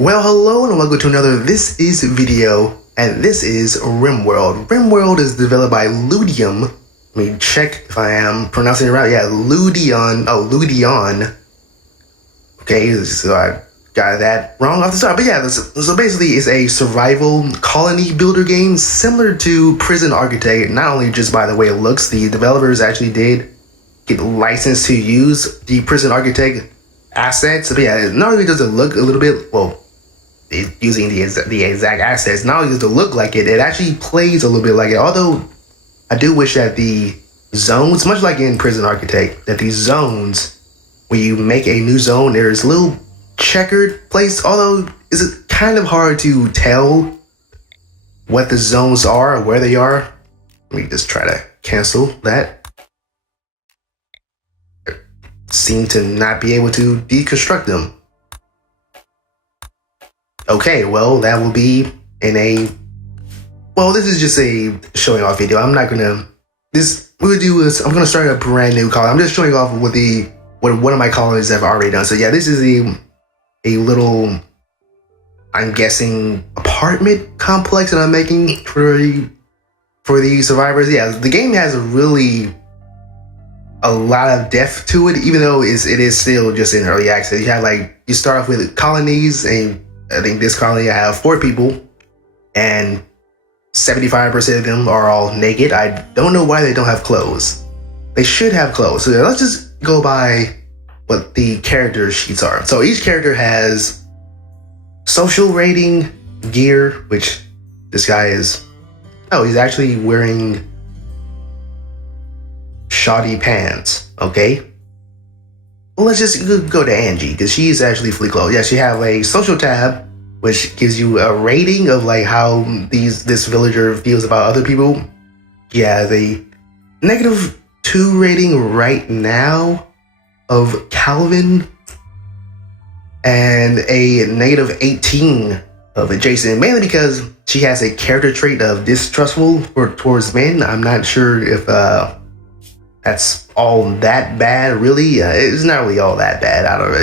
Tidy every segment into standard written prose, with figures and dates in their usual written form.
Well, hello and welcome to another This Is video, and this is Rimworld. Rimworld is developed by Ludium. Let me check if I am pronouncing it right. Yeah, Ludion. Oh, Ludion. Okay, so I got that wrong off the start. But yeah, so basically it's a survival colony builder game similar to Prison Architect. Not only just by the way it looks, the developers actually did get licensed to use the Prison Architect assets. But yeah, not only does it look a little bit, well, using the exact assets, not only does it look like it, it actually plays a little bit like it. Although I do wish that the zones, much like in Prison Architect, that these zones, when you make a new zone, there's a little checkered place. Although it's kind of hard to tell what the zones are or where they are. Let me just try to cancel that. Seem to not be able to deconstruct them. Okay, well, that will be in a, well, this is just a showing off video. I'm not gonna, I'm gonna start a brand new colony. I'm just showing off what one of my colonies have already done. So yeah, this is a little, I'm guessing, apartment complex that I'm making for the survivors. Yeah, the game has a lot of depth to it, even though it is still just in early access. You have you start off with colonies, and I think this colony I have 4 people, and 75% of them are all naked. I don't know why they don't have clothes. They should have clothes. So let's just go by what the character sheets are. So each character has social rating, gear, which this guy is, oh, he's actually wearing shoddy pants. Okay. Well, let's just go to Angie, because she's actually fully clothed. Yeah, she have a social tab, which gives you a rating of how this villager feels about other people. Yeah, the -2 rating right now of Calvin, and a -18 of Jason, mainly because she has a character trait of distrustful towards men. I'm not sure if that's all that bad, really. It's not really all that bad. I don't know.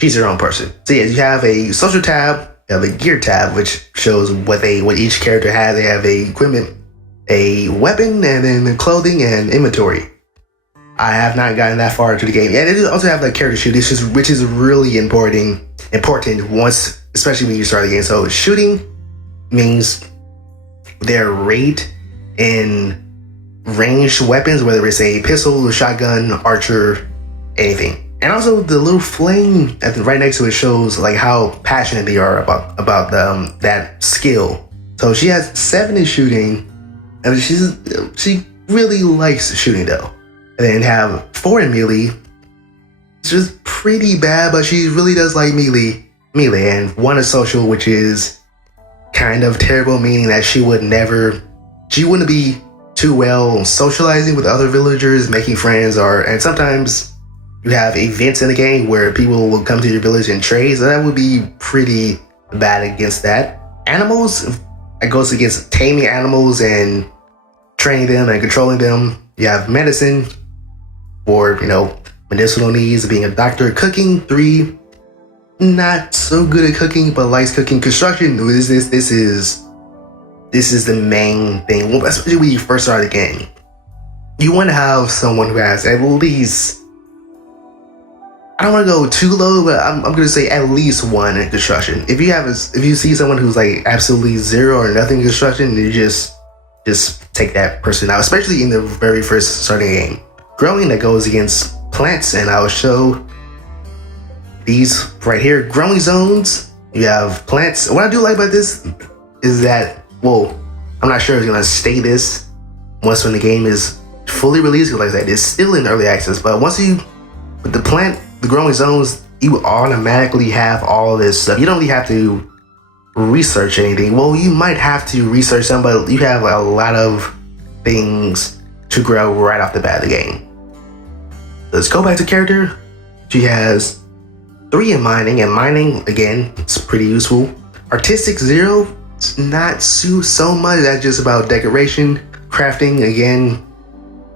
She's her own person. So yeah, you have a social tab, you have a gear tab, which shows what each character has. They have a equipment, a weapon, and then clothing and inventory. I have not gotten that far into the game. Yeah, they also have character shoot, which is really important once, especially when you start the game. So shooting means their rate in ranged weapons, whether it's a pistol, a shotgun, archer, anything. And also the little flame right next to it shows how passionate they are about that skill. So she has 7 in shooting, and she really likes shooting though. And then have 4 in melee. It's just pretty bad, but she really does like melee, and 1 is social, which is kind of terrible, meaning that she wouldn't be too well socializing with other villagers, making friends, and sometimes you have events in the game where people will come to your village and trade, so that would be pretty bad against that. Animals, it goes against taming animals and training them and controlling them. You have medicine for, medicinal needs, being a doctor. Cooking, 3, not so good at cooking, but likes cooking. Construction, this is the main thing, especially when you first start the game. You want to have someone who has at least, I don't want to go too low, but I'm going to say at least 1 in construction. If you see someone who's absolutely 0 or nothing in construction, you just take that person out, especially in the very first starting game. Growing, that goes against plants, and I'll show these right here, growing zones. You have plants. What I do like about this is that, well, I'm not sure if it's gonna stay this once when the game is fully released. Like I said, it's still in early access, but once with the growing zones, you automatically have all this stuff. You don't really have to research anything. Well, you might have to research some, but you have a lot of things to grow right off the bat of the game. Let's go back to character. She has 3 in mining, and mining, again, it's pretty useful. Artistic, 0. It's not so much. That's just about decoration. Crafting, again,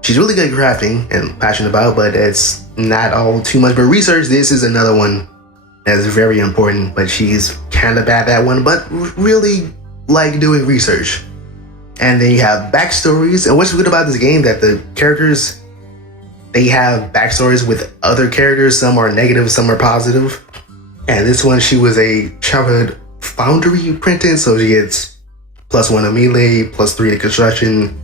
she's really good at crafting and passionate about, but it's not all too much. But research, this is another one That's very important, but she's kind of bad at that one, but really like doing research. And then you have backstories. And what's good about this game that the characters, they have backstories with other characters. Some are negative, some are positive. And this one, she was a childhood foundry apprentice, so she gets +1 to melee, +3 to construction.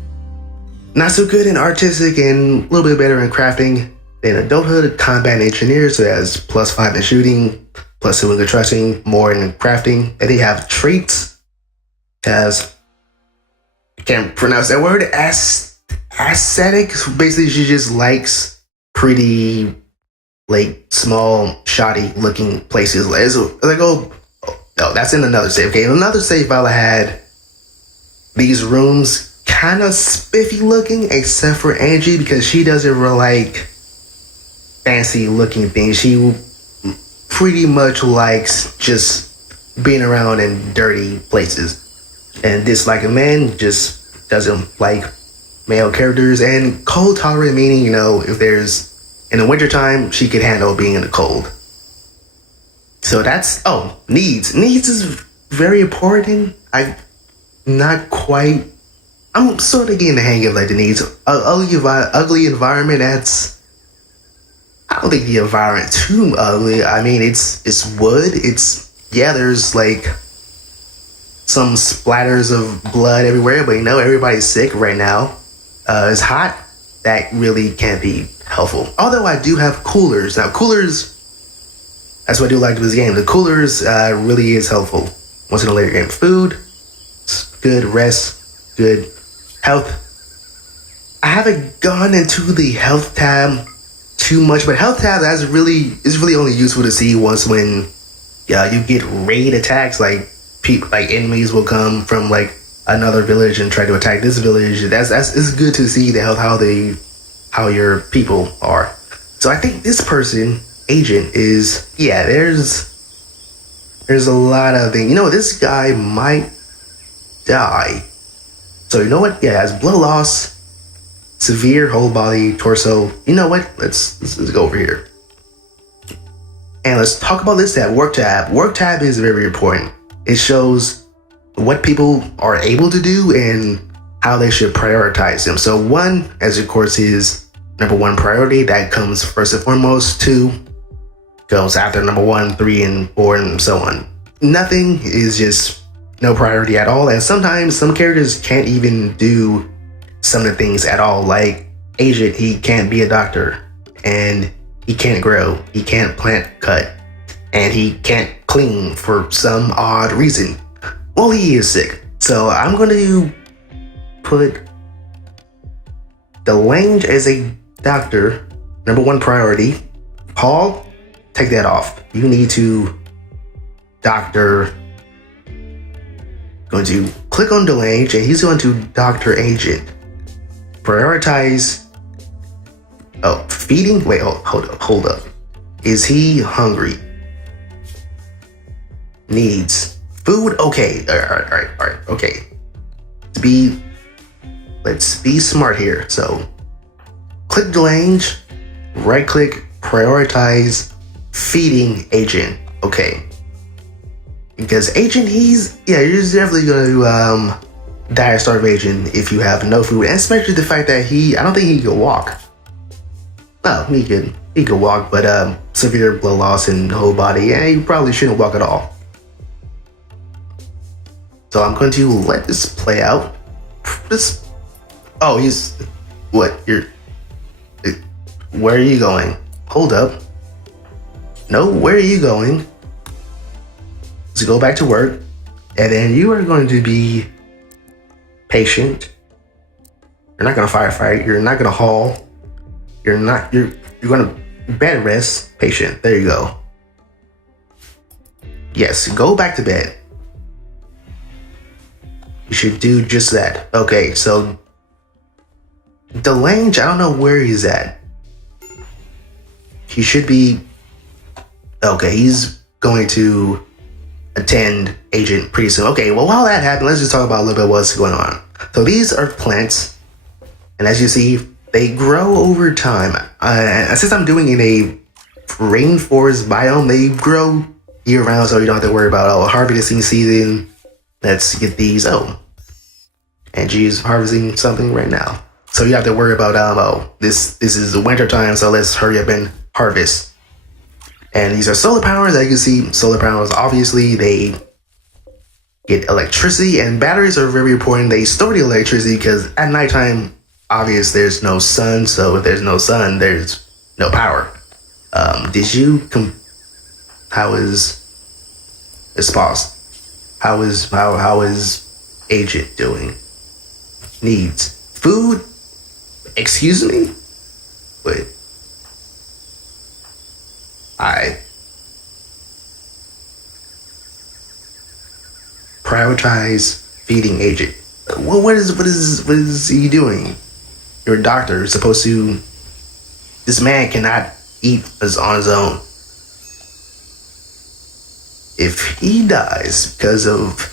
Not so good in artistic and a little bit better in crafting. Then adulthood combat engineer, so that's +5 in shooting, +2 in construction, more in crafting. And they have traits as, I can't pronounce that word, aesthetic. Basically, she just likes pretty, like, small, shoddy looking places. Like, oh, that's in another save. Okay, in another save file, I had these rooms kind of spiffy looking, except for Angie, because she doesn't really like fancy looking things. She pretty much likes just being around in dirty places. And Dislike a Man just doesn't like male characters. And cold tolerant, meaning, if there's in the wintertime, she could handle being in the cold. So that's, needs. Needs is very important. I'm sort of getting the hang of like the needs. Ugly environment, I don't think the environment too ugly. I mean, it's wood. There's like some splatters of blood everywhere, but everybody's sick right now. It's hot. That really can't be helpful. Although I do have coolers. Now, coolers, that's what I do like with this game. The coolers really is helpful. Once in a later game. Food, good. Rest, good. Health. I haven't gone into the health tab too much, but health tab is really only useful to see when you get raid attacks. Like enemies will come from like another village and try to attack this village. It's good to see the health, how your people are. So I think this person, agent, is there's a lot of things. This guy might die. So you know what? Yeah, has blood loss, severe whole body, torso. You know what? Let's go over here. And let's talk about this tab, work tab. Work tab is very important. It shows what people are able to do and how they should prioritize them. So 1, as of course, is number 1 priority. That comes first and foremost. 2 goes after number 1, 3, and 4, and so on. Nothing is just no priority at all. And sometimes some characters can't even do some of the things at all. Like Agent, he can't be a doctor, and he can't grow, he can't plant cut, and he can't clean for some odd reason. Well, he is sick. So I'm going to put Delange as a doctor, number 1 priority. Paul, take that off. You need to doctor. Going to click on Delange, and he's going to doctor Agent. Prioritize. Oh, feeding? Wait, hold up. Is he hungry? Needs food? Okay. All right. Okay. Let's be smart here. So click Delange, right click, prioritize feeding Agent. Okay. Because Agent, you're definitely going to die of starvation if you have no food. And especially the fact that I don't think he could walk. No, he could walk, but severe blood loss in the whole body, and he probably shouldn't walk at all. So I'm going to let this play out. Where are you going? Hold up. No, where are you going? So go back to work, and then you are going to be patient. You're not going to firefight. You're not going to haul. You're going to bed rest. Patient. There you go. Yes, go back to bed. You should do just that. Okay, so Delange, I don't know where he's at. He should be. Okay, he's going to attend Agent pretty soon. Okay, well, while that happened, let's just talk about a little bit what's going on. So these are plants, and as you see, they grow over time. Since I'm doing in a rainforest biome. They grow year round, so you don't have to worry about harvesting season. Let's get these. Oh, Angie's harvesting something right now, so you have to worry about this is the winter time, so let's hurry up and harvest. And these are solar panels. As you can see, solar panels, obviously they get electricity, and batteries are very important. They store the electricity because at nighttime, obvious, there's no sun. So if there's no sun, there's no power. How is this boss? How is Agent doing? Needs food? Excuse me? Wait. I prioritize feeding Agent. What is he doing? You're a doctor. You're supposed to. This man cannot eat on his own. If he dies because of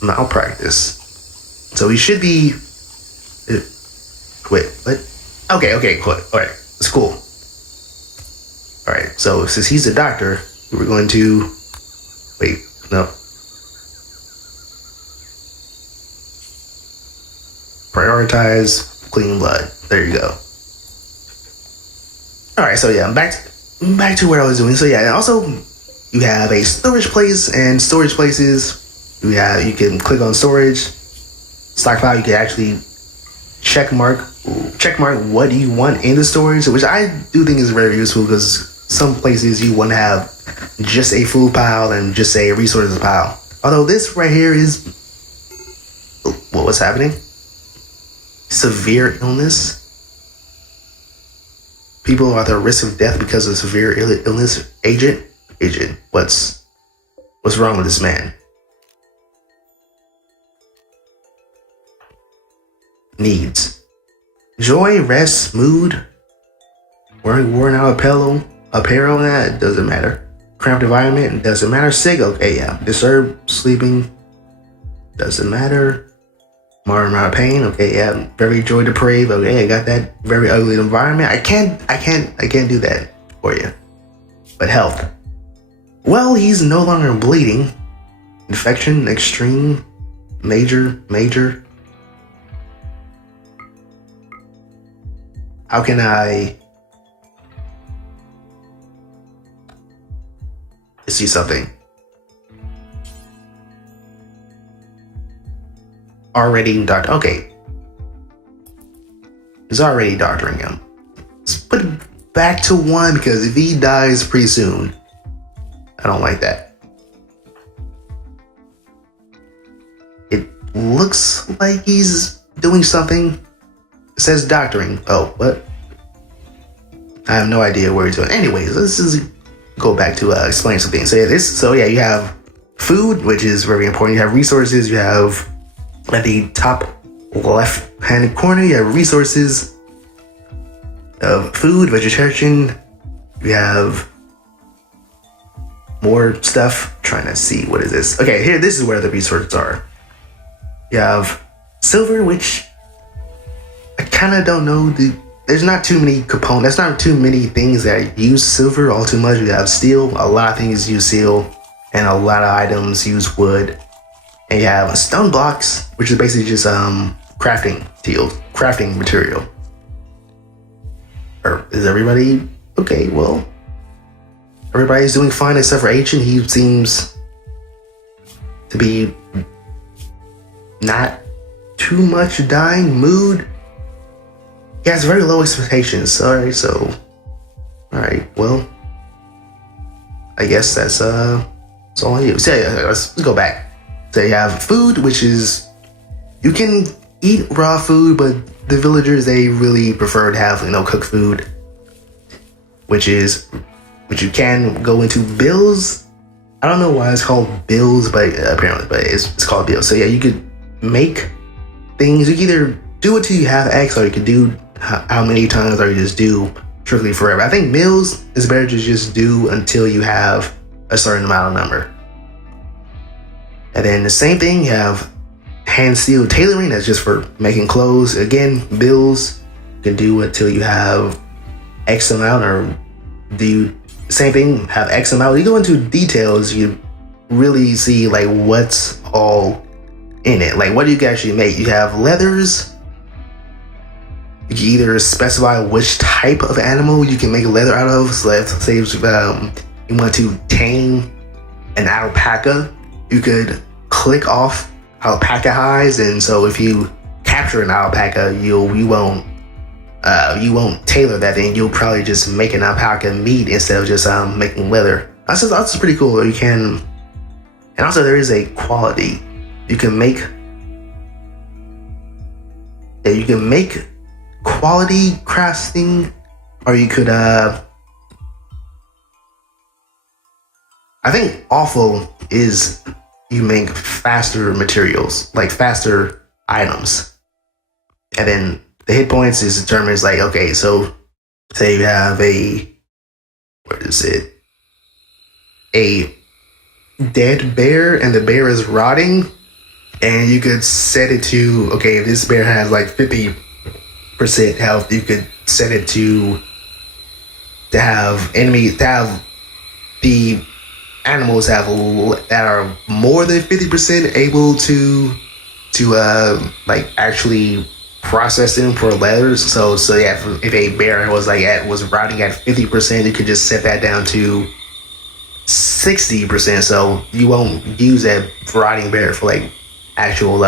malpractice, so he should be. Wait, what? Okay, cool. All right, it's cool. All right, so since he's a doctor, we're going to wait. No. Prioritize clean blood. There you go. All right, so yeah, back to what I was doing. So yeah, and also you have a storage place, and storage places you can click on storage, stockpile. You can actually check mark what you want in the storage, which I do think is very useful because some places you want to have just a food pile and just a resources pile. Although this right here is what's happening? Severe illness. People are at the risk of death because of severe illness. Agent, what's wrong with this man? Needs joy, rest, mood, worn out apparel. That doesn't matter. Cramped environment doesn't matter. Sick, okay, yeah. Disturbed sleeping doesn't matter. Moderate amount of pain, okay, yeah. Very joy depraved, okay. I got that. Very ugly environment. I can't do that for you. But health. Well, he's no longer bleeding. Infection, extreme, major. How can I see something? Already doctor. Okay. He's already doctoring him. Let's put it back to 1 because if he dies pretty soon, I don't like that. It looks like he's doing something. It says doctoring. Oh, what? I have no idea where he's going. Anyways, let's just go back to explain something. So yeah, you have food, which is very important. You have resources. You have at the top left-hand corner, you have resources of food, vegetation. You have more stuff. I'm trying to see, what is this? Okay, here, this is where the resources are. You have silver, which I kind of don't know. There's not too many components. There's not too many things that use silver all too much. You have steel. A lot of things use steel, and a lot of items use wood. And you have stone blocks, which is basically just crafting material. Or is everybody okay? Well, everybody's doing fine except for Agent. He seems to be not too much dying. Mood. He has very low expectations. Alright, well, I guess that's all I use. So yeah, let's go back. So you have food, which is, you can eat raw food, but the villagers, they really prefer to have, cooked food, which you can go into bills. I don't know why it's called bills, but it's called bills. So yeah, you could make things. You can either do it till you have X, or you could do how many times, or you just do strictly forever. I think meals is better to just do until you have a certain amount of number. And then the same thing, you have hand steel tailoring, that's just for making clothes. Again, bills, you can do until you have X amount, or do the same thing, have X amount. You go into details, you really see like what's all in it. Like what do you can actually make? You have leathers. You can either specify which type of animal you can make leather out of. So let's say you want to tame an alpaca, you could click off alpaca hides, and so if you capture an alpaca, you won't tailor that thing. You'll probably just make an alpaca meat instead of just making leather. That's pretty cool. You can, and also there is a quality. You can make quality crafting, or you could I think awful is you make faster materials, like faster items. And then the hit points is determines like, okay, so say you have a dead bear and the bear is rotting, and you could set it to, okay, if this bear has like 50% health, you could set it to have the animals that are more than 50% able to like actually process them for leathers. So yeah, if a bear was rotting at 50%, you could just set that down to 60%. So you won't use that rotting bear for like actual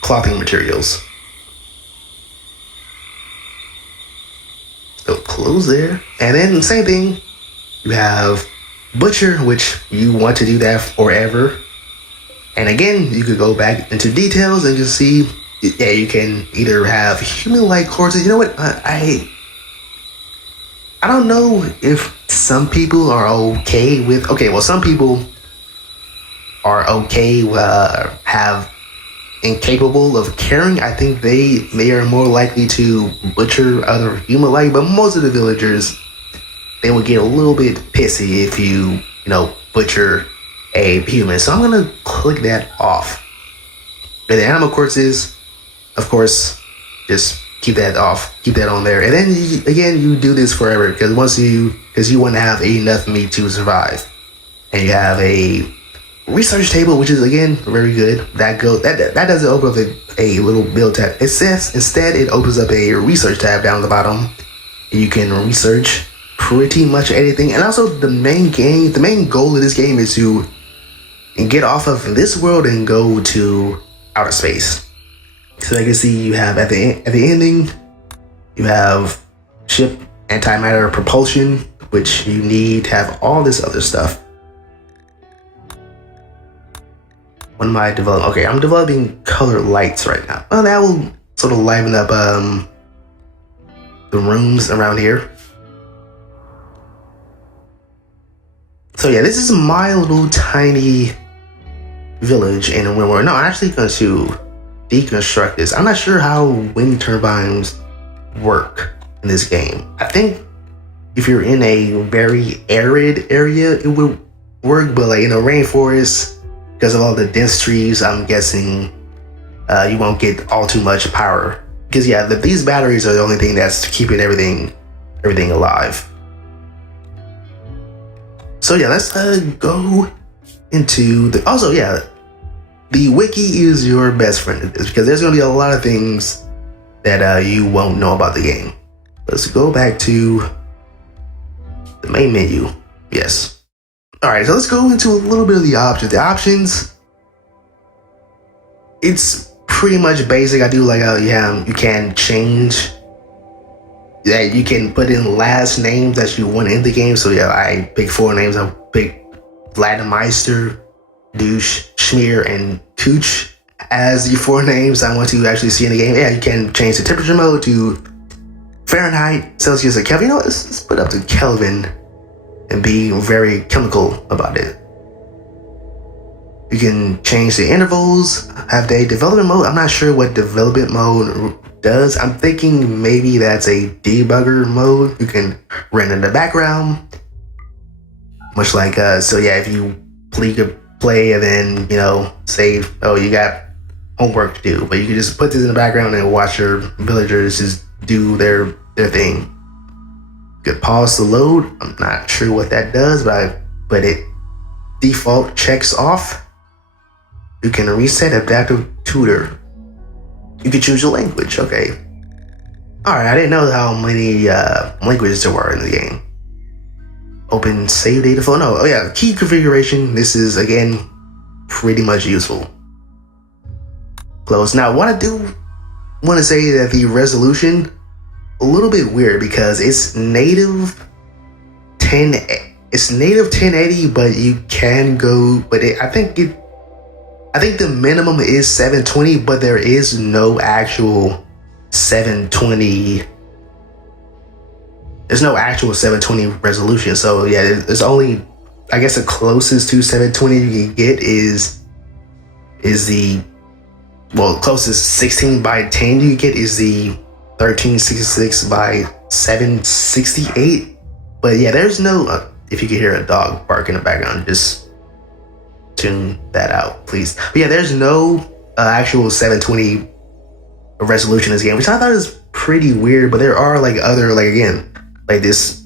clothing materials. So close there, and then the same thing. You have butcher, which you want to do that forever. And again, you could go back into details and just see, yeah, you can either have human-like corpses. You know what? I don't know if some people are okay with. Okay, well, some people are okay have incapable of caring. I think they are more likely to butcher other human-like, but most of the villagers, they would get a little bit pissy if you butcher a human. So I'm gonna click that off. And the animal corpses, of course, just keep that off, keep that on there. And then you do this forever because you want to have enough meat to survive. And you have a research table, which is again very good. That doesn't open up a little build tab. It says instead it opens up a research tab down the bottom. You can research pretty much anything. And also the main goal of this game is to get off of this world and go to outer space. So I can see you have at the ending, you have ship antimatter propulsion, which you need to have all this other stuff. What am I developing? Okay, I'm developing color lights right now. Well, that will sort of liven up the rooms around here. So yeah, this is my little tiny village in Rimworld. No, I'm actually going to deconstruct this. I'm not sure how wind turbines work in this game. I think if you're in a very arid area, it would work, but like in a rainforest, because of all the dense trees, I'm guessing you won't get all too much power. Because yeah, these batteries are the only thing that's keeping everything alive. So yeah, let's go into the. Also, yeah, the wiki is your best friend in this because there's going to be a lot of things that you won't know about the game. Let's go back to the main menu. Yes. All right, so let's go into a little bit of the options. The options, it's pretty much basic. I do like how you can change. Yeah, you can put in last names that you want in the game. So yeah, I pick 4 names. I pick Vladimeister, Douche, Schmear, and Cooch as the 4 names I want to actually see in the game. Yeah, you can change the temperature mode to Fahrenheit, Celsius, and Kelvin. You know what? Let's put up to Kelvin and be very chemical about it. You can change the intervals, have the development mode. I'm not sure what development mode does. I'm thinking maybe that's a debugger mode. You can run in the background. Much like, so yeah, if you play and then, save, oh, you got homework to do. But you can just put this in the background and watch your villagers just do their thing. could pause the load. I'm not sure what that does, but it default checks off. You can reset adaptive tutor. You can choose your language. Okay. Alright, I didn't know how many languages there were in the game. Open save data flow. No, oh yeah, key configuration. This is again pretty much useful. Close. Now, what I do want to say that the resolution a little bit weird because it's native 1080, but you can go. But I think the minimum is 720, but there is no actual 720. There's no actual 720 resolution. So yeah, there's only, I guess the closest to 720 you can get is the, well, closest 16 by 10 you get is the 1366 by 768. But yeah, there's no, if you can hear a dog bark in the background, just tune that out, please. But yeah, there's no actual 720 resolution in this game, which I thought was pretty weird. But there are like other, like again, like this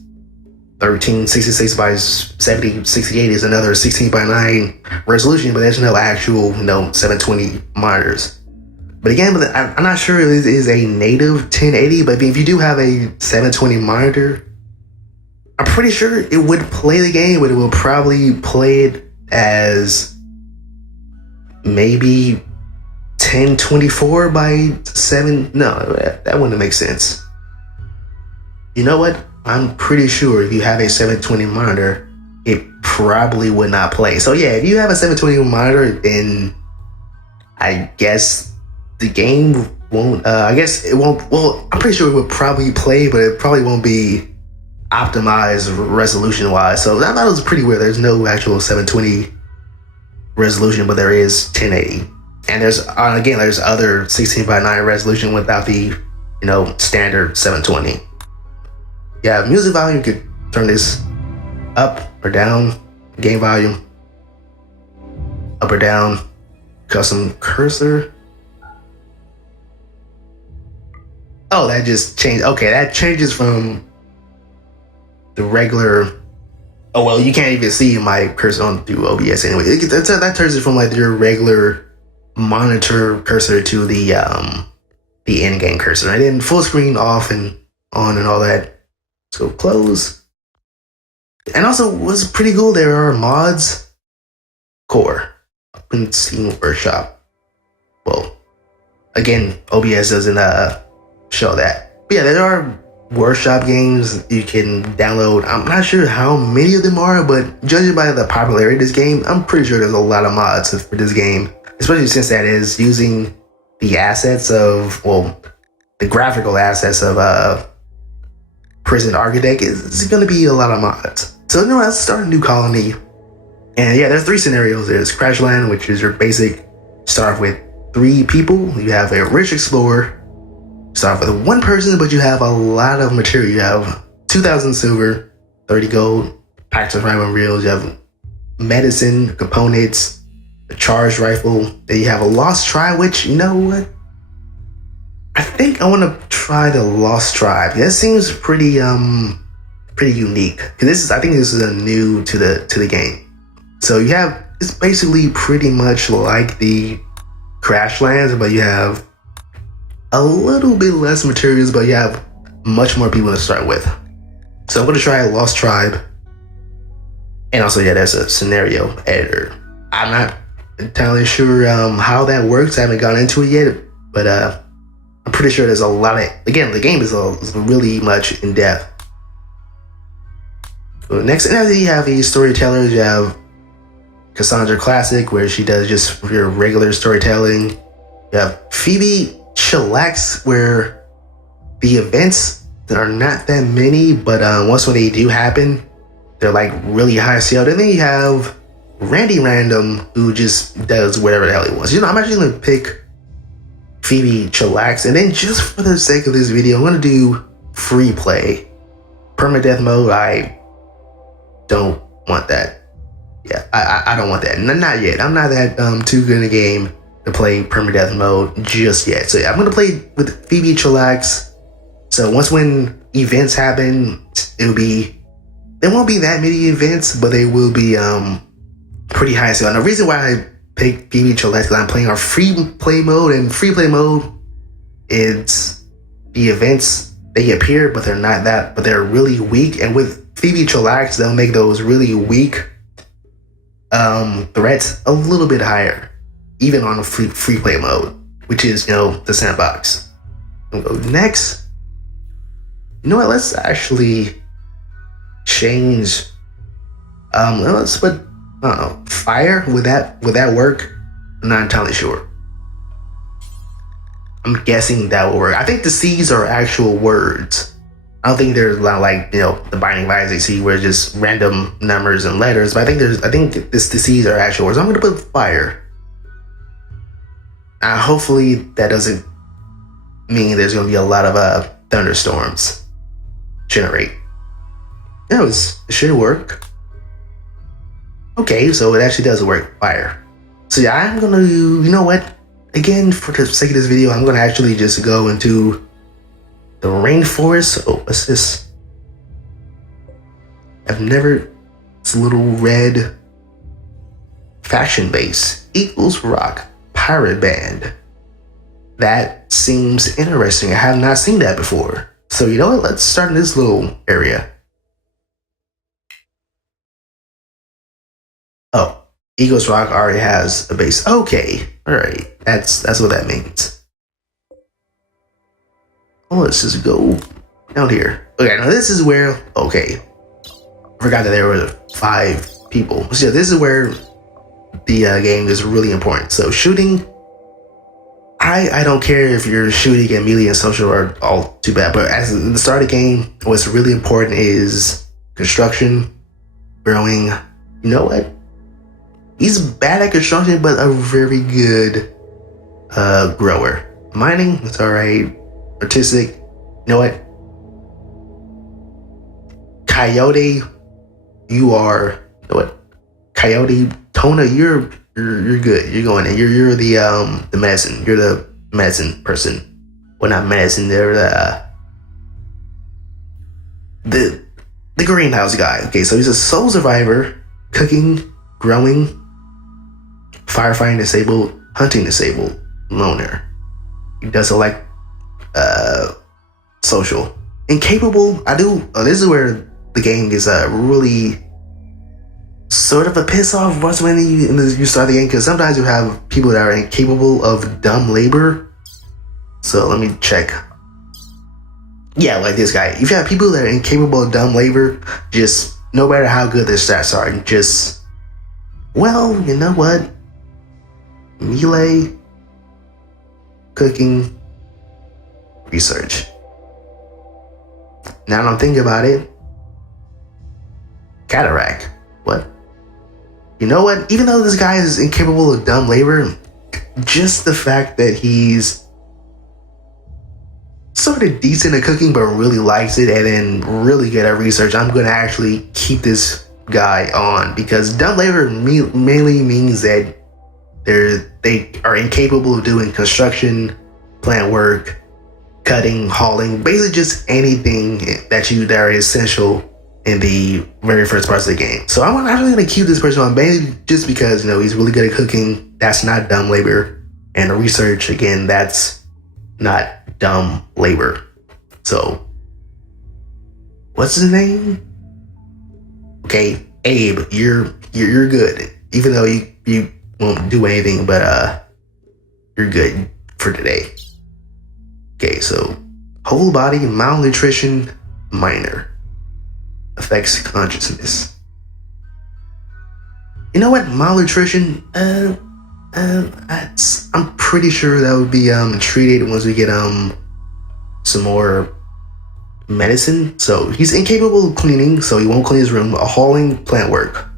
1366 by 7068 is another 16 by 9 resolution, but there's no actual 720 monitors. But again, I'm not sure if it is a native 1080, but if you do have a 720 monitor, I'm pretty sure it would play the game, but it will probably play it as maybe 1024 by 7. No, that wouldn't make sense. You know what? I'm pretty sure if you have a 720 monitor, it probably would not play. So yeah, if you have a 720 monitor, then I guess the game won't, I guess it won't, well, I'm pretty sure it would probably play, but it probably won't be optimized resolution wise. So I thought it was pretty weird. There's no actual 720 resolution, but there is 1080. And there's, again, there's other 16 by 9 resolution without the, standard 720. Yeah, music volume, you could turn this up or down, game volume, up or down, custom cursor. Oh, that just changed. Okay, that changes from the regular. Oh, well, you can't even see my cursor on through OBS anyway. That turns it from like your regular monitor cursor to the in-game cursor. And then full screen off and on and all that. So close. And also, what's pretty cool, there are mods. Core. Open Steam Workshop. Well, again, OBS doesn't show that. But yeah, there are workshop games you can download. I'm not sure how many of them are, but judging by the popularity of this game, I'm pretty sure there's a lot of mods for this game. Especially since that is using the assets of, well, the graphical assets of Prison Architect. It's going to be a lot of mods. So let's start a new colony. And yeah, there's 3 scenarios. There's Crashland, which is your basic, start off with 3 people. You have a rich explorer. Start off with 1 person, but you have a lot of material. You have 2,000 silver, 30 gold, packs of survival reels. You have medicine, components, a charged rifle. Then you have a lost tribe, which, you know what? I think I want to try the Lost Tribe. That seems pretty unique. Cause I think this is a new to the game. So you have, it's basically pretty much like the Crashlands, but you have a little bit less materials, but you have much more people to start with. So I'm gonna try Lost Tribe. And also, yeah, there's a scenario editor. I'm not entirely sure how that works. I haven't gone into it yet, but I'm pretty sure there's a lot of, again, the game is really much in depth. So next, and after you have the storytellers, you have Cassandra Classic, where she does just your regular storytelling. You have Phoebe Chillax, where the events that are not that many, but once when they do happen, they're like really high scaled. And then you have Randy Random, who just does whatever the hell he wants. I'm actually gonna pick Phoebe Chillax, and then just for the sake of this video, I'm gonna do free play. Permadeath mode, I don't want that. Yeah, I don't want that. Not yet. I'm not that too good in the game to play permadeath mode just yet. So yeah, I'm gonna play with Phoebe Chillax. So once when events happen, there won't be that many events, but they will be pretty high. So, and the reason why I picked PvP Chillax is because I'm playing our free play mode, and free play mode, it's the events, they appear, but they're not that, but they're really weak. And with PvP Chillax, they'll make those really weak threats a little bit higher, even on a free play mode, which is, the sandbox. We'll go next. You know what? Let's actually change. Let's put, I don't know, fire. Would that work? I'm not entirely sure. I'm guessing that will work. I think the C's are actual words. I don't think there's a lot like, the binding lines they see where it's just random numbers and letters. But I think the C's are actual words. I'm gonna put fire. Hopefully that doesn't mean there's gonna be a lot of thunderstorms generate. It should work. Okay, so it actually does work. Fire. So yeah, I'm gonna, you know what? Again, for the sake of this video, I'm gonna actually just go into the rainforest. Oh, what's this? It's a little red faction base equals rock pirate band. That seems interesting. I have not seen that before. So you know what? Let's start in this little area. Oh, Eagles Rock already has a base. Okay, all right. That's what that means. Oh, let's just go down here. Okay, now this is where. Okay, I forgot that there were 5 people. So yeah, this is where the game is really important. So shooting. I don't care if you're shooting at melee and social are all too bad, but as in the start of the game, what's really important is construction, growing. You know what? He's bad at construction, but a very good grower. Mining, it's all right. Artistic, you know what? Coyote, you are. You know what? Coyote, Tona, you're good. You're going in. You're the medicine. You're the medicine person. Well, not medicine. They're the greenhouse guy. Okay, so he's a soul survivor, cooking, growing, firefighting disabled, hunting disabled, loner. He doesn't like social. Incapable. This is where the game is really sort of a piss off once when you start the game, because sometimes you have people that are incapable of dumb labor. So let me check. Yeah, like this guy. If you have people that are incapable of dumb labor, just no matter how good their stats are, just, well, you know what? Melee, cooking, research. Now that I'm thinking about it, cataract. What? You know what? Even though this guy is incapable of dumb labor, just the fact that he's sort of decent at cooking but really likes it and then really good at research, I'm going to actually keep this guy on, because dumb labor mainly means that they are incapable of doing construction, plant work, cutting, hauling, basically just anything that are essential in the very first parts of the game. So I'm actually going to keep this person on, mainly just because, he's really good at cooking. That's not dumb labor. And the research, again, that's not dumb labor. So what's his name? Okay, Abe, you're good. Even though you won't do anything, but you're good for today. Okay, so whole body malnutrition minor. Affects consciousness. You know what? Malnutrition. I'm pretty sure that would be treated once we get some more medicine. So he's incapable of cleaning, so he won't clean his room. Hauling, plant work.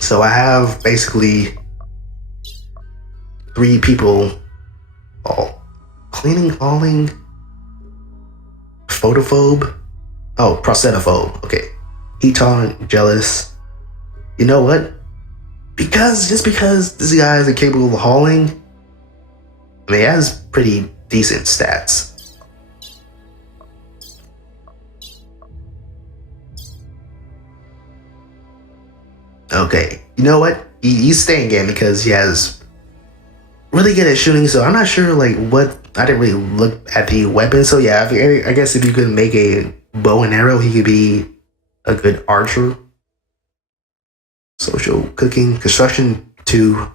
So I have basically 3 people. All cleaning, hauling. Photophobe. Oh, prostetophobe. Okay. Heat tolerant, jealous. You know what? Because this guy is incapable of hauling, I mean, he has pretty decent stats. Okay, you know what? He's staying in because he has really good at shooting. So I'm not sure like what. I didn't really look at the weapon. So yeah, I guess if you could make a bow and arrow, he could be a good archer. Social, cooking, construction 2,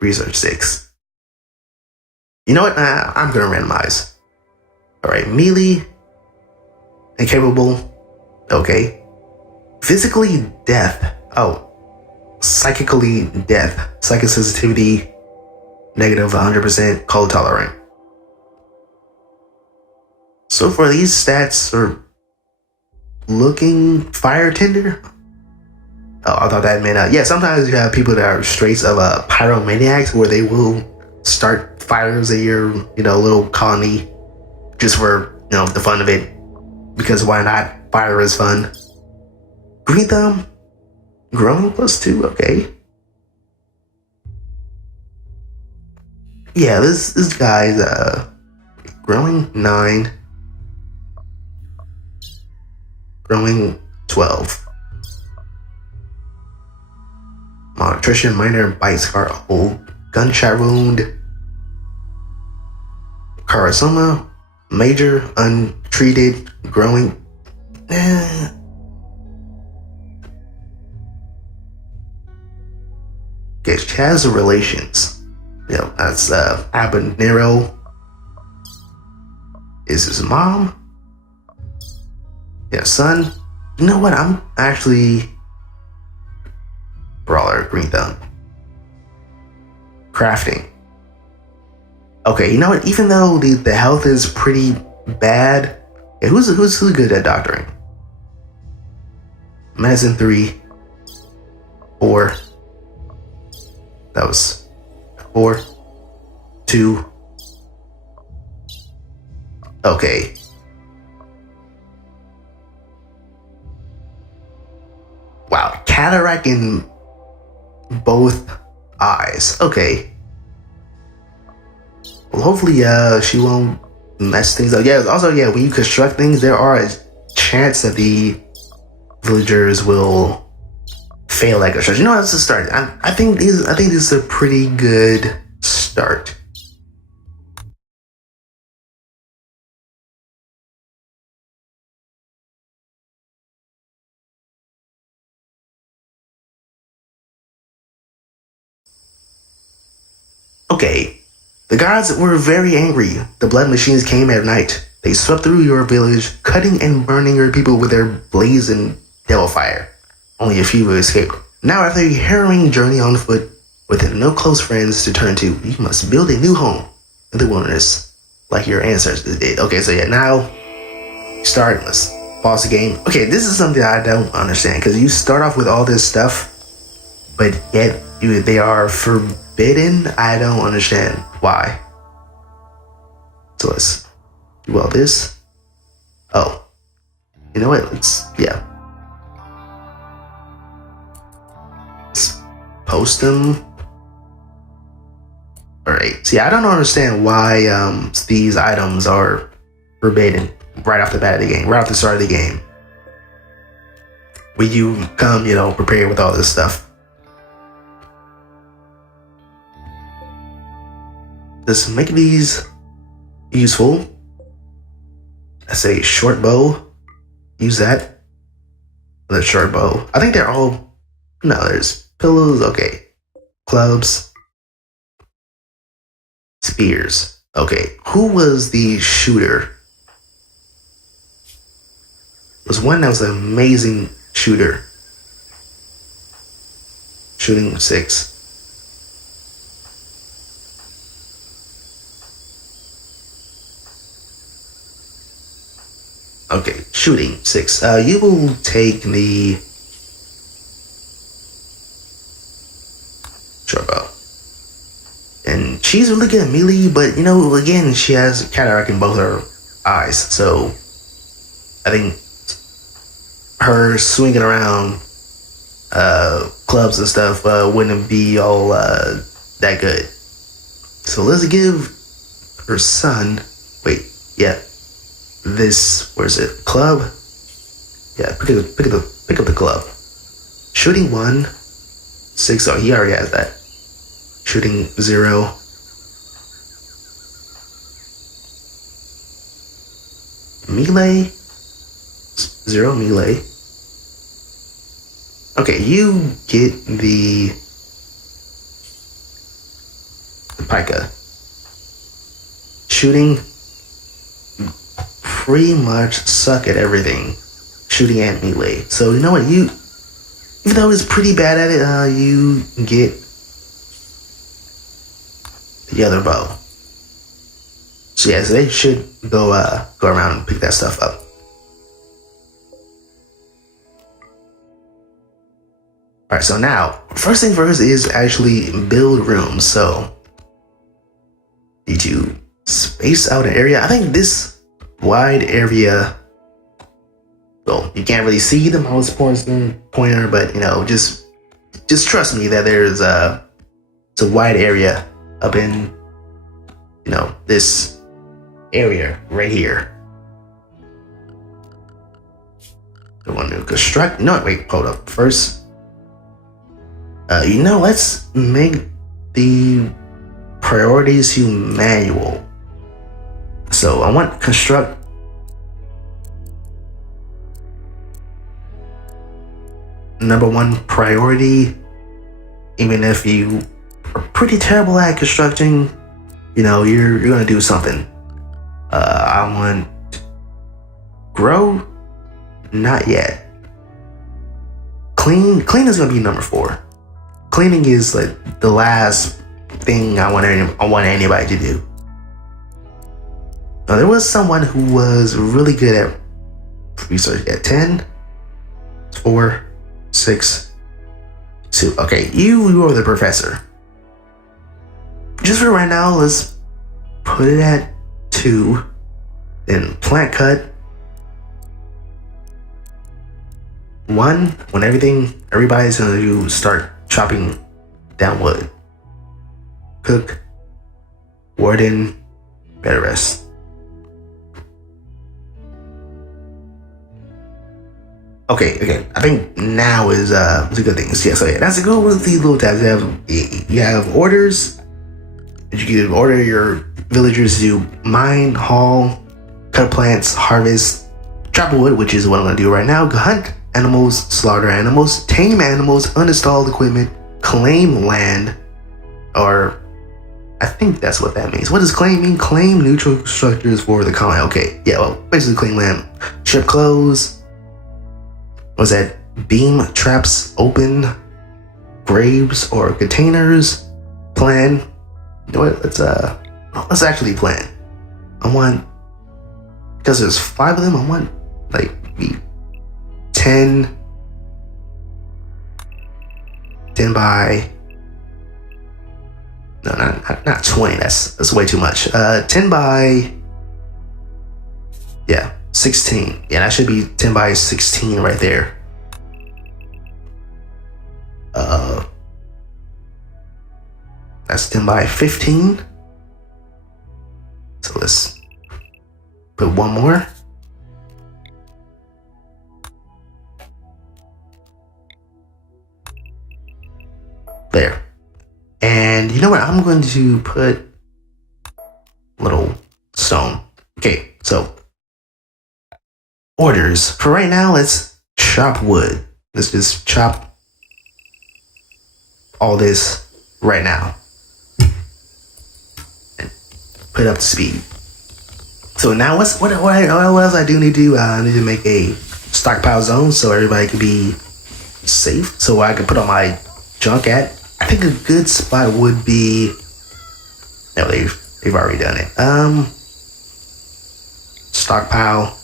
research 6. You know what? I'm gonna randomize. All right, melee, incapable. Okay. Physically death. Oh, psychically death. Psychic sensitivity, negative 100%. Cold tolerant. So far, these stats are looking fire tender. Oh, I thought that meant yeah. Sometimes you have people that are straight of pyromaniacs, where they will start fires at your little colony just for the fun of it, because why not? Fire is fun. Green thumb, growing +2. Okay. Yeah, this guy's growing 9, growing 12. Malnutrition, minor bite scar, old gunshot wound, carcinoma, major, untreated, growing. Okay, she has relations. That's Habanero is his mom. Yeah, son. You know what? I'm actually brawler, green thumb. Crafting. Okay, you know what? Even though the health is pretty bad, yeah, who's good at doctoring? Medicine 3, 4. That was 4, 2. Okay. Wow, cataract in both eyes. Okay. Well, hopefully, she won't mess things up. Yeah. Also, yeah, when you construct things, there are a chance that the villagers will fail at construction. You know, that's a start. I think this is a pretty good start. Okay. The gods were very angry. The blood machines came at night. They swept through your village, cutting and burning your people with their blazing devil fire. Only a few escaped. Now, after a harrowing journey on foot, with no close friends to turn to, you must build a new home in the wilderness, like your ancestors did. Okay, so yeah, now start. Let's pause the game. Okay, this is something I don't understand, because you start off with all this stuff, but yet they are forbidden. I don't understand why. So let's do all this. Oh, you know what? Let's post them. All right. See, I don't understand why these items are forbidden right off the bat of the game, right off the start of the game. When you come, prepared with all this stuff. Just make these useful. I say short bow. Use that. The short bow. I think they're all. No, there's pillows. Okay. Clubs. Spears. Okay. Who was the shooter? There was one that was an amazing shooter. Shooting 6. Okay, shooting 6. You will take the short bow. And she's really good at melee, but again, she has cataract in both her eyes. So I think her swinging around clubs and stuff wouldn't be all that good. So let's give her son. Wait, yeah. This, where's it? Club? Yeah, pick up the club. Shooting 1, 6. Oh, he already has that. Shooting 0. Melee 0 melee. Okay, you get the Pika. Shooting, pretty much suck at everything. Shooting and melee. So you know what, even though it's pretty bad at it, you get the other bow. So yeah, so they should go around and pick that stuff up. Alright, so now, first thing first is actually build rooms. So, need to space out an area. I think this wide area, well, you can't really see the mouse pointer, but you know, just trust me that it's a wide area up in, you know, this area right here. I want to construct. No, wait, hold up. First, let's make the priorities to manual. So I want construct. Number 1 priority. Even if you are pretty terrible at constructing, you know, you're gonna do something. I want grow. Not yet. Clean is gonna be number 4. Cleaning is like the last thing I want anybody to do. Now there was someone who was really good at research at 10, 4, 6, 2. Okay, you are the professor. Just for right now, let's put it at 2. Then plant cut 1. When everybody's gonna start chopping down wood. Cook, warden, better rest. Okay. I think now is a good thing. Yeah, so yeah, that's a good with these little tabs. You have orders. You can order your villagers to mine, haul, cut plants, harvest, chop wood, which is what I'm gonna do right now. Hunt animals, slaughter animals, tame animals, uninstall equipment, claim land, or I think that's what that means. What does claim mean? Claim neutral structures for the colony. Okay, yeah, well, basically claim land. Strip clothes. Was that beam traps open graves or containers? Plan. You know what? Let's actually plan. I want, because there's 5 of them. I want like 10 by, no, not 20. That's way too much. 10 by, yeah, 16. Yeah, that should be 10 by 16 right there. That's 10 by 15. So let's put 1 more. There. And you know what? I'm going to put little stone. Okay, so orders. For right now, let's chop wood. Let's just chop all this right now. And put it up to speed. So now what else I do need to do? I need to make a stockpile zone so everybody can be safe. So I can put all my junk at. I think a good spot would be, no, they've already done it. Stockpile.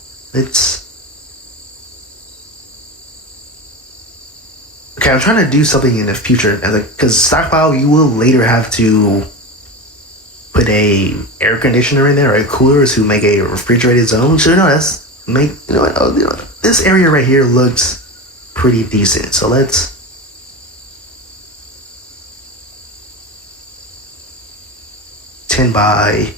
Okay, I'm trying to do something in the future, because stockpile, you will later have to put a air conditioner in there or a cooler to make a refrigerated zone. So this area right here looks pretty decent. So let's 10 by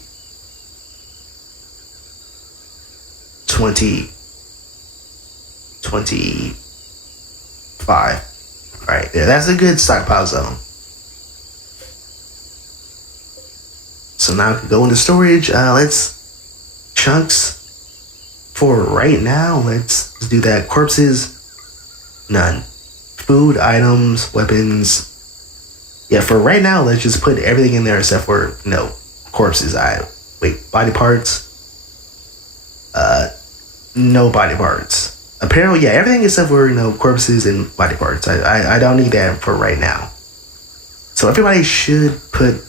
20, 25. Right there, that's a good stockpile zone. So now I can go into storage. Let's chunks. For right now, let's do that. Corpses, none. Food, items, weapons. Yeah, for right now, let's just put everything in there except for no corpses. Body parts. No body parts. Apparently, yeah, everything except for corpses and body parts. I don't need that for right now. So everybody should put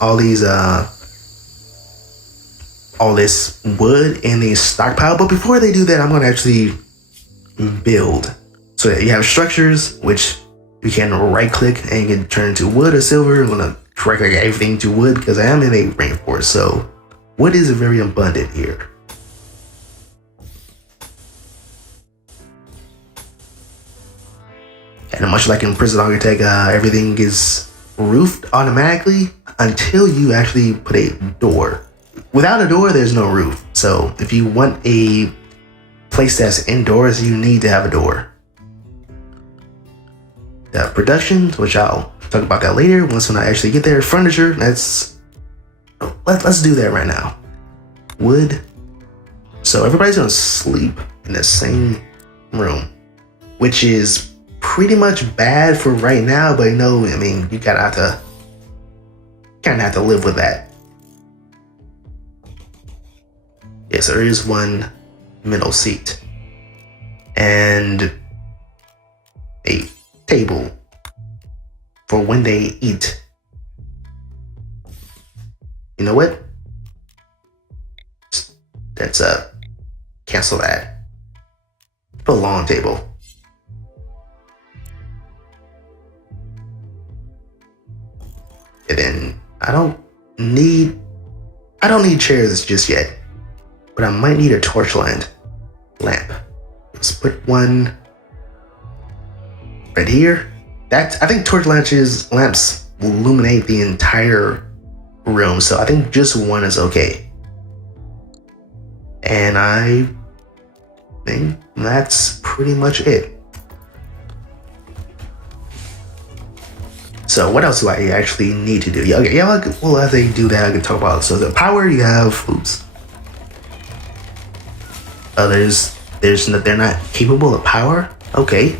all these all this wood in the stockpile. But before they do that, I'm gonna actually build. So you have structures, which you can right click and you can turn to wood or silver. I'm gonna right click everything to wood because I am in a rainforest, so wood is very abundant here. And much like in Prison Architect, everything is roofed automatically until you actually put a door. Without a door, there's no roof. So if you want a place that's indoors, you need to have a door. Production, which I'll talk about that later when I actually get there. Furniture, let's do that right now. Wood. So everybody's gonna sleep in the same room, which is pretty much bad for right now, but no, I mean, you kind of have to live with that. Yes, there is one middle seat and a table for when they eat. You know what? Let's cancel that. Put a long table. And then I don't need chairs just yet, but I might need a torch lamp. Let's put one right here. I think torch lamps illuminate the entire room, so I think just one is okay. And I think that's pretty much it. So what else do I actually need to do? Okay, yeah, well, as they do that, I can talk about. So the power, you have, oops. They're not capable of power? Okay.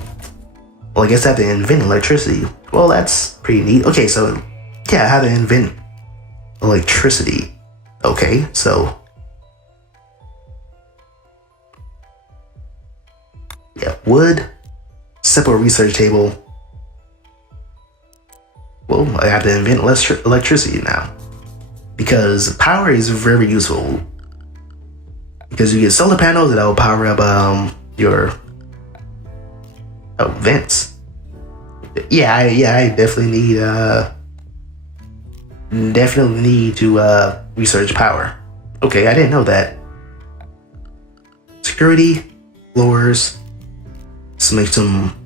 Well, I guess I have to invent electricity. Well, that's pretty neat. Okay, so yeah, I have to invent electricity. Okay, so yeah, wood, simple research table. Well, I have to invent electricity now because power is very useful. Because you get solar panels that will power up your vents. Yeah, I definitely need to research power. Okay, I didn't know that. Security, floors. Let's make some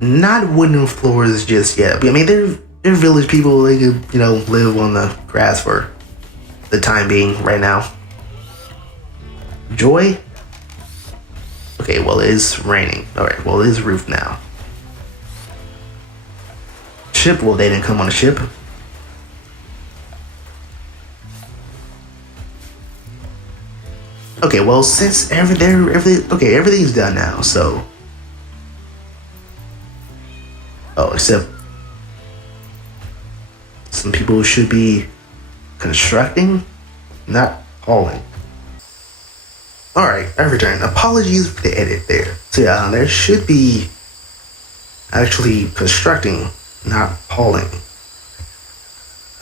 not wooden floors just yet. But I mean, they're village people. They could live on the grass for the time being right now. Joy. Okay, well, it is raining. Alright, well, it is roof now. Ship, well, they didn't come on a ship. Okay, well, since everything's done now, so. Oh, except some people should be constructing, not hauling. Alright, I returned. Apologies for the edit there. So yeah, there should be actually constructing, not hauling.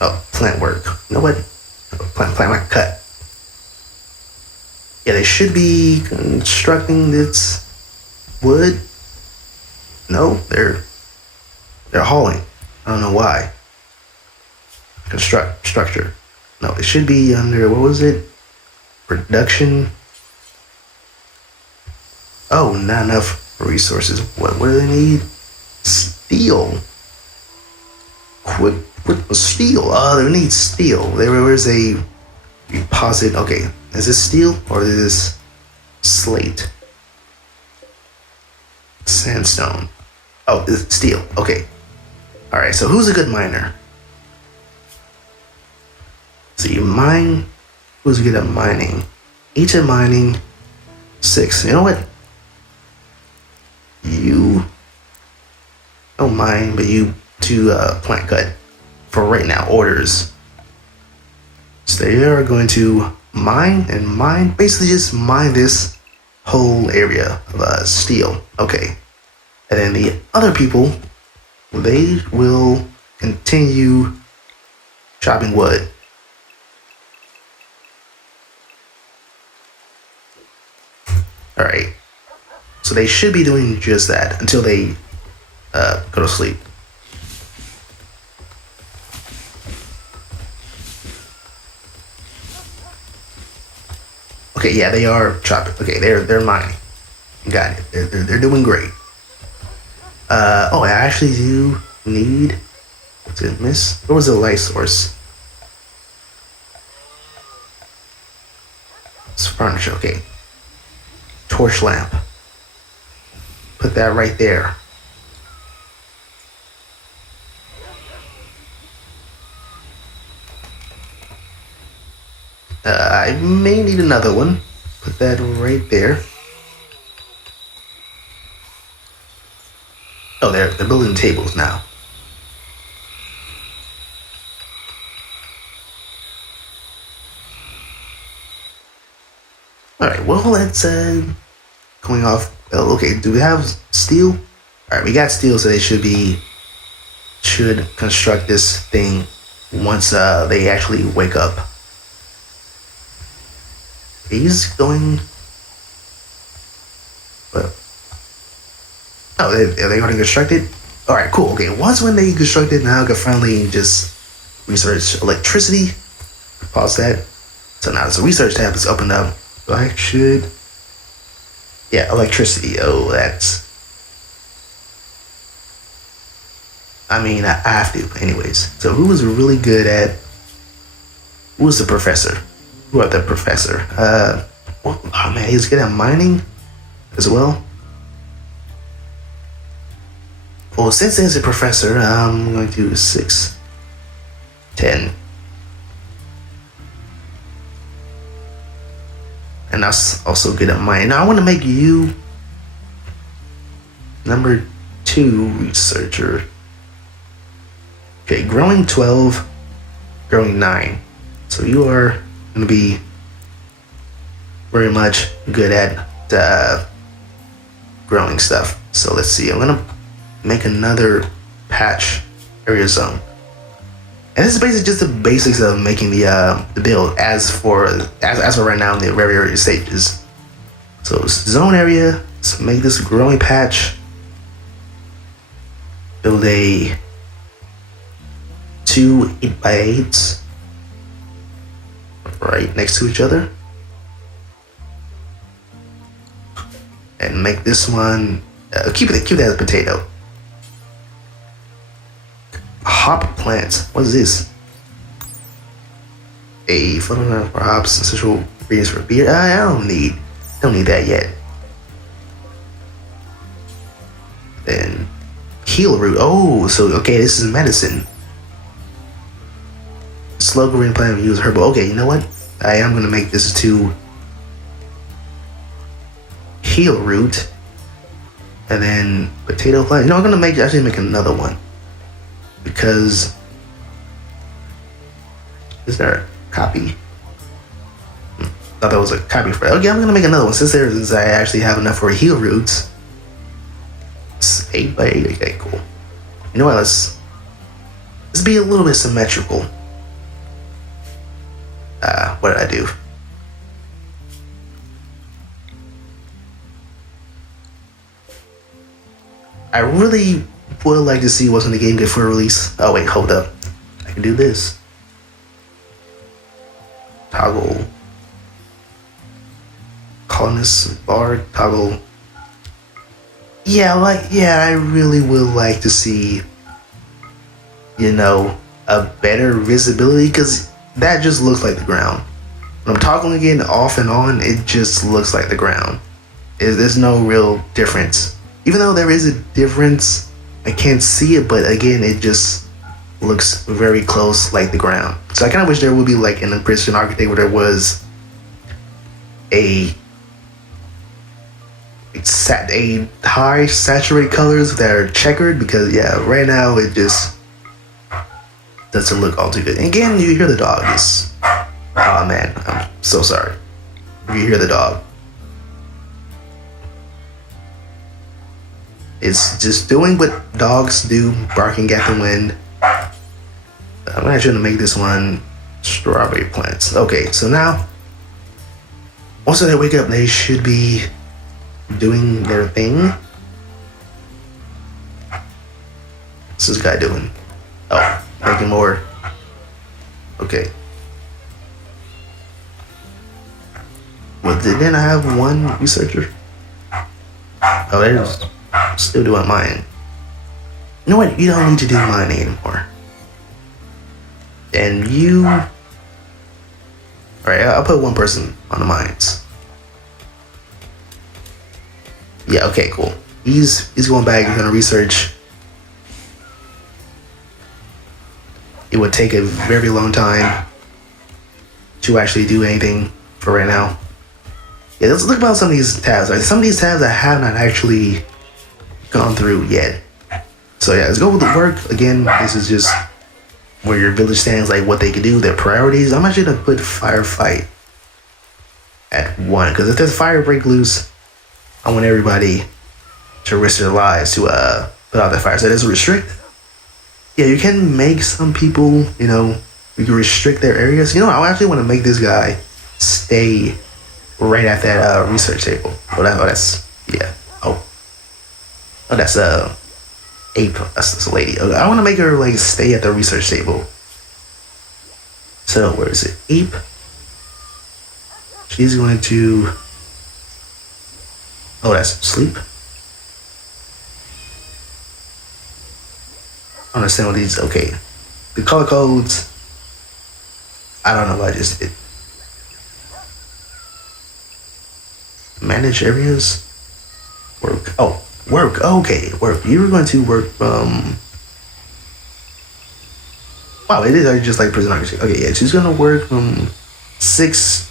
Oh, plant work. You know what? Plant like cut. Yeah, they should be constructing this wood. No, they're hauling. I don't know why. Structure. No, it should be under, what was it? Production. Oh, not enough resources. What do they need? Steel. Quick steel. Oh, they need steel. Where's a deposit? Okay, is this steel or is this slate? Sandstone. Oh, it's steel. Okay. All right. So who's a good miner? So you mine. Who's good at mining? Each at mining 6. You know what? You don't mind, but you to plant cut for right now. Orders. So they are going to mine and mine. Basically, just mine this whole area of steel. Okay. And then the other people, they will continue chopping wood. All right. So they should be doing just that until they go to sleep. Okay, yeah, they are chopping. Okay, they're mining. Got it. They're doing great. Oh, I actually do need. What's it miss? Where was the light source? It's furniture. Okay. Torch lamp. Put that right there. I may need another one. Put that right there. Oh, they're building tables now. All right. Well, let's going off. Oh, okay. Do we have steel? All right, we got steel, so they should construct this thing once they actually wake up. He's going. But oh, are they going to construct it? All right, cool. Okay, once when they construct it, now I can finally just research electricity. Pause that. So now the research tab is opened up. So I should. Yeah, electricity. Oh, that's. I mean, I have to, anyways. So who was really good at? Who was the professor? Who was the professor? Oh man, he was good at mining as well. Well, since there's a professor, I'm going to do 6, 10. And that's also good at mining. Now I want to make you number 2 researcher. Okay, growing 12, growing 9. So you are going to be very much good at growing stuff. So let's see. I'm going to make another patch area zone. And this is basically just the basics of making the build as for right now in the very early stages. So zone area. Let's make this growing patch. Build a 2 8x8s right next to each other, and make this one keep that as potato. Hop plants. What is this? A fertilizer for hops, essential ingredients for beer. I don't need that yet. Then heal root. Oh, so okay, this is medicine. Slow green plant use herbal. Okay, you know what? I am gonna make this to heal root, and then potato plant. You know, I'm gonna actually make another one because is there a copy? Thought that was a copy for. Okay, I'm gonna make another one since I actually have enough for heal roots. It's 8x8. Okay, cool. You know what? Let's be a little bit symmetrical. What did I do? I really would like to see what's in the game get for release. Oh wait, hold up. I can do this. Toggle. Colonist bar, toggle. Yeah, I really would like to see, you know, a better visibility, because that just looks like the ground. When I'm toggling again off and on, it just looks like the ground. There's no real difference. Even though there is a difference I can't see it, but again, it just looks very close, like the ground. So I kind of wish there would be like an precision architect where there was a high saturated colors that are checkered, because yeah, right now it just doesn't look all too good. And again, you hear the dog. Oh man, I'm so sorry if you hear the dog. It's just doing what dogs do, barking at the wind. I'm not trying to make this one strawberry plants. Okay, so now once they wake up, they should be doing their thing. What's this guy doing? Oh, making more. Okay. Well, didn't I have one researcher? Oh, they're still doing mine. You know what? You don't need to do mine anymore. And you... Alright, I'll put one person on the mines. Yeah, okay, cool. He's going back, he's gonna research. It would take a very long time to actually do anything for right now. Yeah, let's look about some of these tabs. Right? Some of these tabs I have not actually gone through yet. So yeah, let's go with the work. Again, this is just where your village stands, like what they can do, their priorities. I'm actually gonna put firefight at 1, because if there's fire break loose, I want everybody to risk their lives to put out that fire. So there's a restrict. Yeah, you can make some people, you know, you can restrict their areas. You know, I actually want to make this guy stay right at that research table. That's yeah. Oh, that's ape. That's a lady. I want to make her like stay at the research table. So where is it? Ape. She's going to. Oh, that's sleep. I don't understand what these. Okay, the color codes. I don't know what I just did. Manage areas. Work. Oh, work. Okay, work. You were going to work from. Wow, it is just like prison architect. Okay, yeah, she's gonna work from 6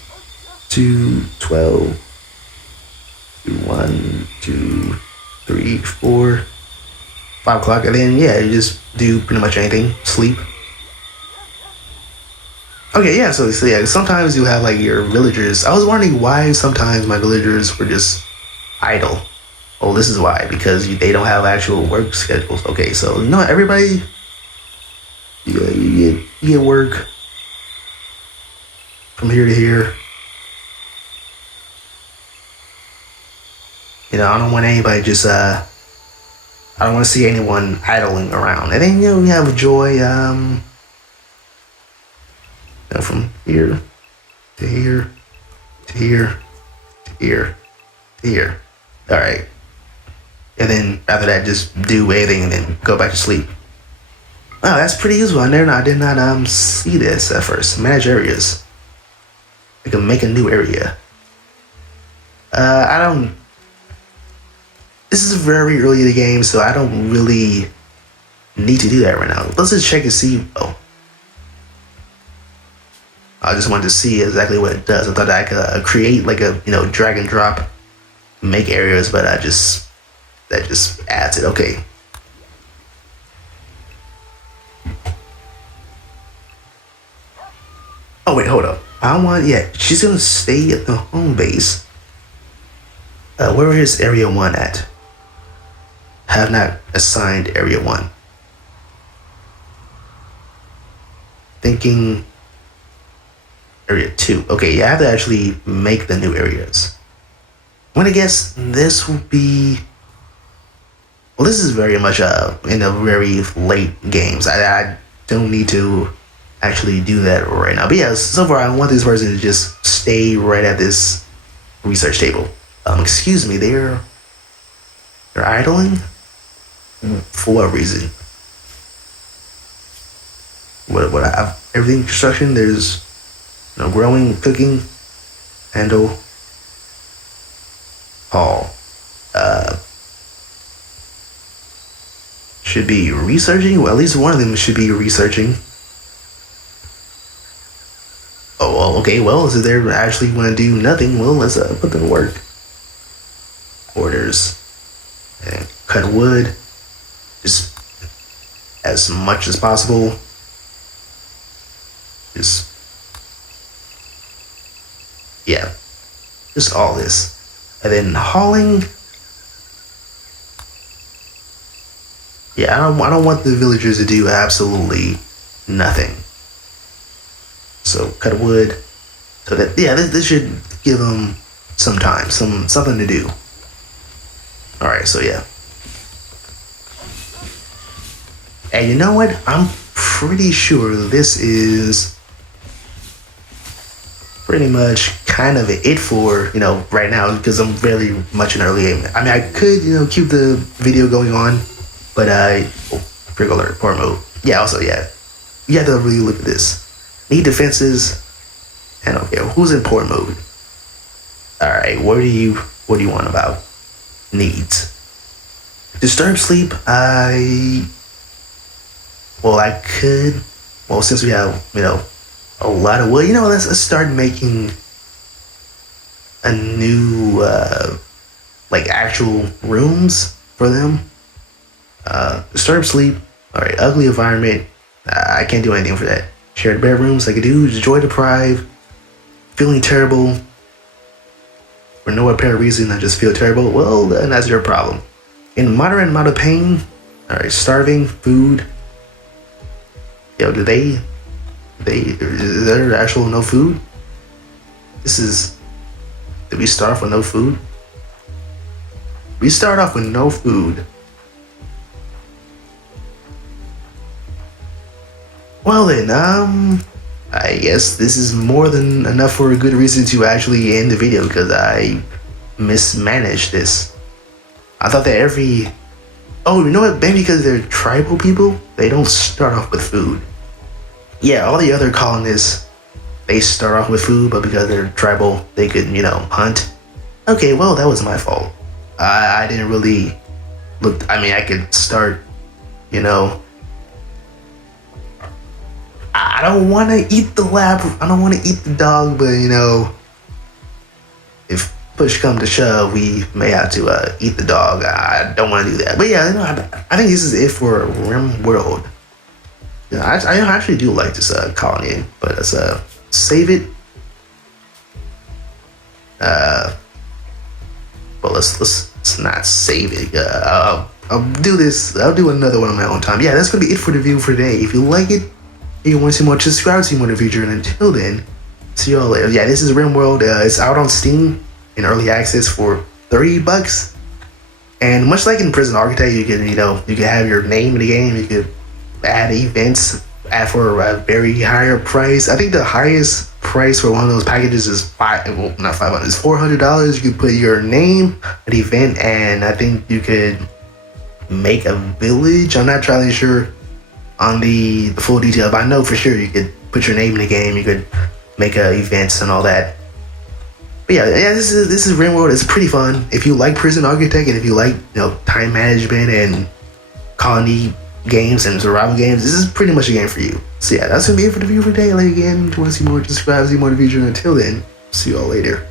to 12. 1, 2, 3, 4, 5 o'clock, and then yeah, you just do pretty much anything. Sleep. Okay, yeah. So yeah, sometimes you have like your villagers. I was wondering why sometimes my villagers were just idle. Oh, this is why, because they don't have actual work schedules. Okay, so you know what, everybody, you get work from here to here. You know, I don't want anybody just, I don't want to see anyone idling around. And then, you know, we have Joy, you know, from here to here to here to here to here. All right. And then after that, just do anything and then go back to sleep. Oh, that's pretty useful. I did not see this at first. Manage areas. I can make a new area. This is very early in the game, so I don't really need to do that right now. Let's just check and see. Oh, I just wanted to see exactly what it does. I thought I could create like a, you know, drag and drop, make areas, but that just adds it. Okay. Oh wait, hold up. She's gonna stay at the home base. Where is area 1 at? Have not assigned area 1. Thinking area 2. Okay, yeah, I have to actually make the new areas. I'm gonna guess this will be. Well, this is very much in a very late games. I don't need to actually do that right now. But yeah, so far I want this person to just stay right at this research table. Excuse me, they're idling? For what reason? What I have everything construction, there's, you know, growing, cooking, handle, hall, should be researching. Well, at least one of them should be researching. Oh, well, okay, well, so they're actually going to do nothing. Well, let's put them to work. Orders. And cut wood. Just as much as possible. Just, yeah. Just all this. And then hauling. Yeah, I don't want the villagers to do absolutely nothing. So cut wood. So that, yeah, this should give them some time, something to do. All right, so yeah. And you know what? I'm pretty sure this is pretty much kind of it for, you know, right now, because I'm very much in early game. I mean, I could, you know, keep the video going on, but trigger alert, poor mode. Yeah, also, yeah, you have to really look at this. Need defenses, and okay, who's in poor mode? All right, what do you want about needs? Disturb sleep. I could. Well, since we have, you know, a lot of wood, you know, let's start making a new like actual rooms for them. Disturb sleep. All right, ugly environment. I can't do anything for that. Shared bedrooms. I could do joy deprived. Feeling terrible. For no apparent reason, I just feel terrible. Well, then that's your problem. In moderate amount of pain. All right, starving. Food. Yo, is there actual no food? Did we start off with no food? We start off with no food. Well then, I guess this is more than enough for a good reason to actually end the video, because I mismanaged this. I thought that oh, you know what? Maybe because they're tribal people, they don't start off with food. Yeah, all the other colonists, they start off with food, but because they're tribal, they could, you know, hunt. Okay, well, that was my fault. I didn't really look. I mean, I could start, you know. I don't want to eat the lab. I don't want to eat the dog, but, you know, if push comes to shove, we may have to eat the dog. I don't want to do that. But yeah, you know, I think this is it for Rimworld. Yeah, I actually do like this colony, but let's save it. But let's not save it. I'll do this. I'll do another one on my own time. Yeah, that's gonna be it for the video for today. If you like it, if you want to see more, subscribe to see more in the future. And until then, see y'all later. Yeah, this is Rimworld. It's out on Steam in early access for $30. And much like in Prison Architect, you can have your name in the game. You could add events for a very higher price. I think the highest price for one of those packages is $400. You could put your name, an event, and I think you could make a village. I'm not entirely sure on the full detail, but I know for sure you could put your name in the game. You could make events and all that. But yeah, this is Rimworld. It's pretty fun. If you like Prison Architect and if you like, you know, time management and colony games and survival games, this is pretty much a game for you. So yeah, that's gonna be it for the video for today. Like again, if you want to see more, subscribe, see more in the future. Until then, see y'all later.